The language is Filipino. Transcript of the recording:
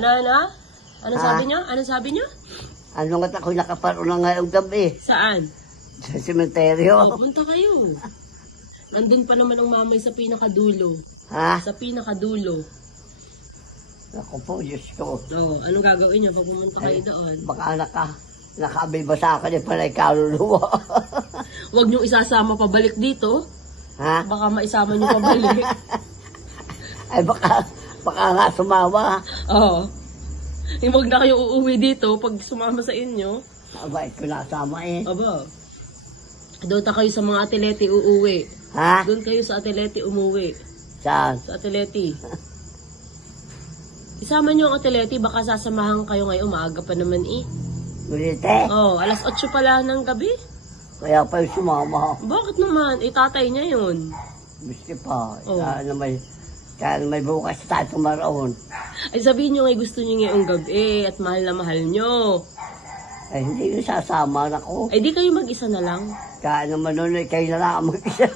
Ano? Ano sabi niyo? Ano sabi niyo? Ano nga ako nakaparo na ngayong gabi? Saan? Sa sementeryo. Oh, punta kayo. Nandun pa naman ang mamay sa pinakadulo. Ha? Sa pinakadulo. Ako po, Diyos ko. Oh, ano gagawin niyo pag pumunta kayo doon? Baka nakabiba sa akin yung panay kaluluwa. Huwag niyo isasama pabalik dito. Ha? Baka maisama niyo pabalik. Ay baka nga sumawa. Oo. Huwag na kayo uuwi dito pag sumama sa inyo. Abay ko nasama eh. Aba. Doon na kayo sa mga atleti uuwi. Ha? Doon kayo sa atleti umuwi. Saan? Sa atleti. Isama niyo ang atleti, baka sasamahan kayo ngayon. Maaga pa naman eh. Ulite? Oh, alas 8 pala ng gabi. Kaya pa yung sumama. Bakit naman? Tatay niya yun. Miski pa. Oh. Kaya may bukas tayo tumaroon. Ay sabihin niyo ngay gusto niyo ngayong gabi at mahal na mahal niyo. Ay hindi yung sasama ako. Ay di kayo mag-isa na lang. Kaya naman nun ay kayo na lang mag-isa.